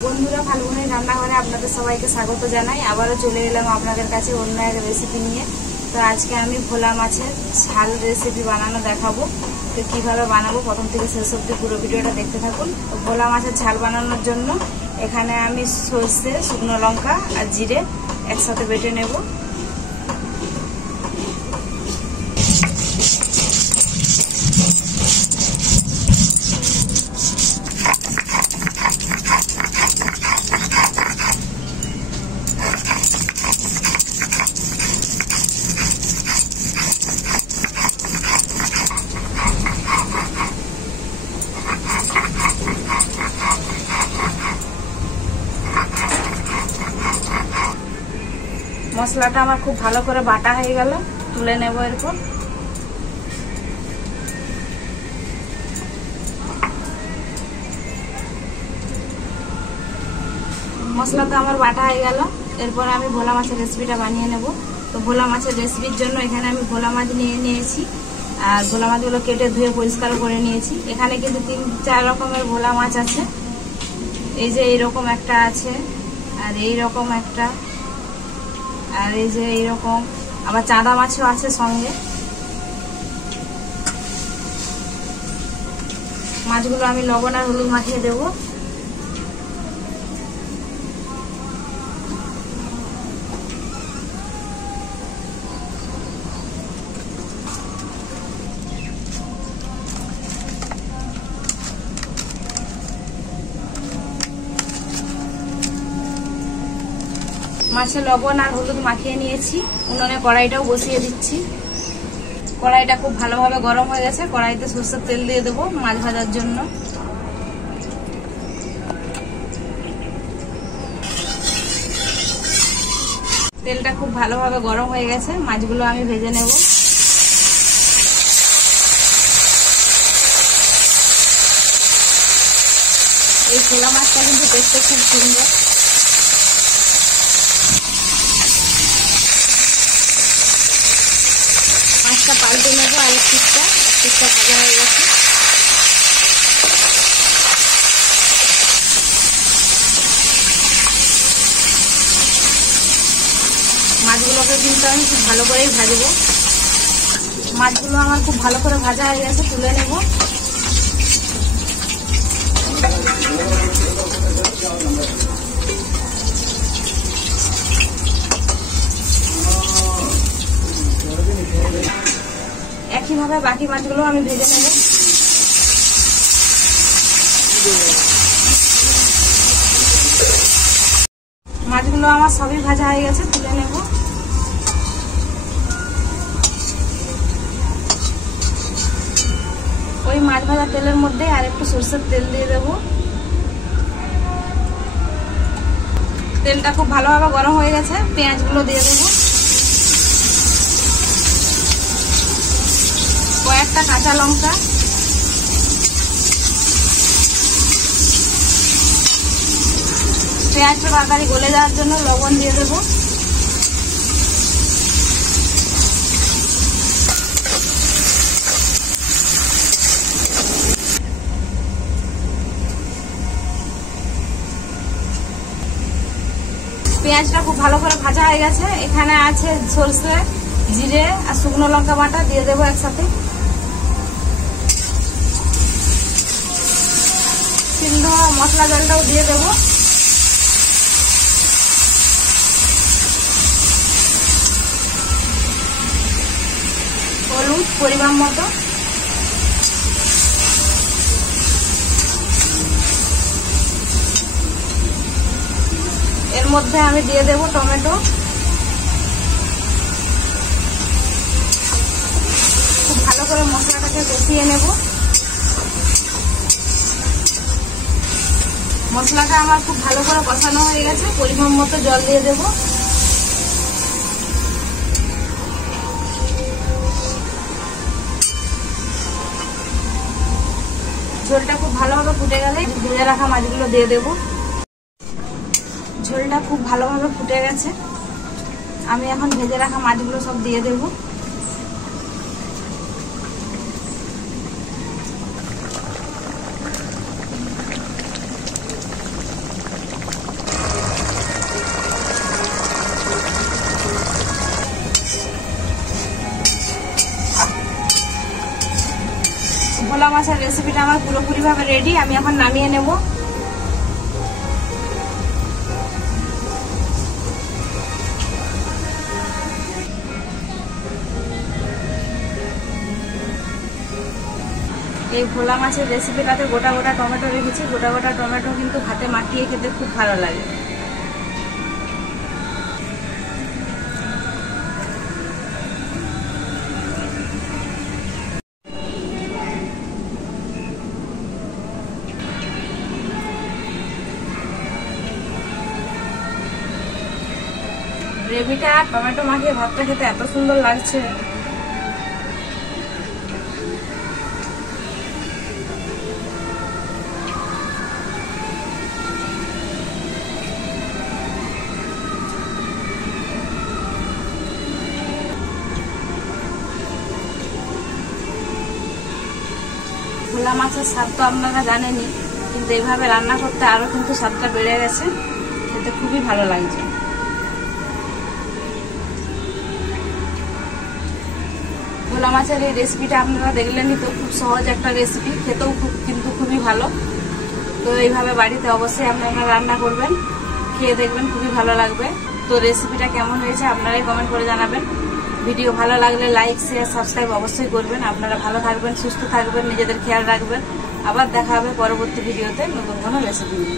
বন্ধুরা, ফাল্গুনের রান্নাঘরে আপনাদের সবাইকে স্বাগত জানাই। আবারও চলে এলাম আপনাদের কাছে অন্য এক রেসিপি নিয়ে। তো আজকে আমি ভোলা মাছের ঝাল রেসিপি বানানো দেখাবো। তো কীভাবে বানাবো প্রথম থেকে শেষ অবধি পুরো ভিডিওটা দেখতে থাকুন। তো ভোলা মাছের ঝাল বানানোর জন্য এখানে আমি সরষে, শুকনো লঙ্কা আর জিরে একসাথে বেটে নেব। মশলাটা আমার খুব ভালো করে বাটা হয়ে গেল, তুলে নেব। এরপর মশলাটা আমার বাটা হয়ে গেল। এরপর আমি ভোলা মাছের রেসিপিটা বানিয়ে নেব। তো ভোলা মাছের রেসিপির জন্য এখানে আমি ভোলা মাছ নিয়ে নিয়েছি, আর ভোলা মাছগুলো কেটে ধুয়ে পরিষ্কার করে নিয়েছি। এখানে কিন্তু 3-4 রকমের ভোলা মাছ আছে। এই যে এইরকম একটা আছে, আর এইরকম একটা, আর এই যে এইরকম, আবার চাঁদা মাছও আছে সঙ্গে। মাছগুলো আমি লবণ আর হলুদ মাখিয়ে দেব। মাছে লবণ আর হলুদ মাখিয়ে নিয়েছি। উনুনে কড়াইটাও বসিয়ে দিচ্ছি। কড়াইটা খুব ভালোভাবে গরম হয়ে গেছে। কড়াইতে সরষের তেল দিয়ে দেবো মাছ ভাজার জন্য। তেলটা খুব ভালোভাবে গরম হয়ে গেছে। মাছগুলো আমি ভেজে নেব। এই ভোলা মাছটা কিন্তু দেখতে খুব সুন্দর। মাছটা পাল্টে নেবো। আরেক পিসটা ভাজা হয়ে গেছে। মাছগুলোকে কিন্তু আমি খুব ভালো করেই ভাজবো। মাছগুলো আমার খুব ভালো করে ভাজা হয়ে গেছে, তুলে নেব। একইভাবে বাকি মাছগুলো আমি ভেজে নেব। মাছগুলো আমার সবই ভাজা হয়ে গেছে, তুলে নেব। ওই মাছ ভাজা তেলের মধ্যে আর একটু সরষের তেল দিয়ে দেব। তেলটা খুব ভালোভাবে গরম হয়ে গেছে। পেঁয়াজগুলো দিয়ে দেব। কয়েকটা কাঁচা লঙ্কা, পেঁয়াজটা তাড়াতাড়ি গলে যাওয়ার জন্য লবণ দিয়ে দেব। পেঁয়াজটা খুব ভালো করে ভাজা হয়ে গেছে। এখানে আছে সরষে, জিরে আর শুকনো লঙ্কা বাটা, দিয়ে দেবো একসাথে। সিদ্ধ মশলা জলটাও দিয়ে দেব। হলুদ পরিমাণ মতো। এর মধ্যে আমি দিয়ে দেব টমেটো। খুব ভালো করে মশলাটাকে কষিয়ে নেব। মশলাটা আমার খুব ভালো করে কষানো হয়ে গেছে। পরিমাণ মতো জল দিয়ে দেব। ঝোলটা খুব ভালোভাবে ফুটে গেলে ভেজে রাখা মাছগুলো দিয়ে দেব। ঝোলটা খুব ভালোভাবে ফুটে গেছে। আমি এখন ভেজে রাখা মাছগুলো সব দিয়ে দেব। ভোলা মাছের রেসিপিটা আমার পুরোপুরি ভাবে রেডি। আমি এখন নামিয়ে নেব। এই ভোলা মাছের রেসিপিটাতে গোটা গোটা টমেটো রেখেছি। গোটা গোটা টমেটো কিন্তু ভাতে মাখিয়ে খেতে খুব ভালো লাগে। গ্রেভিটা টমেটো মাখিয়ে ভাতটা খেতে এত সুন্দর লাগছে। ভোলা মাছের স্বাদ তো আপনারা জানেনই, কিন্তু এইভাবে রান্না করতে আরো কিন্তু স্বাদটা বেড়ে গেছে, খেতে খুবই ভালো লাগছে। ভোলা মাছের এই রেসিপিটা আপনারা দেখলেনই তো, খুব সহজ একটা রেসিপি, খেতেও খুবই ভালো। তো এইভাবে বাড়িতে অবশ্যই আপনারা রান্না করবেন, খেয়ে দেখবেন খুবই ভালো লাগবে। তো রেসিপিটা কেমন হয়েছে আপনারাই কমেন্ট করে জানাবেন। ভিডিও ভালো লাগলে লাইক শেয়ার সাবস্ক্রাইব অবশ্যই করবেন। আপনারা ভালো থাকবেন, সুস্থ থাকবেন, নিজেদের খেয়াল রাখবেন। আবার দেখা হবে পরবর্তী ভিডিওতে নতুন কোনো রেসিপি নিয়ে।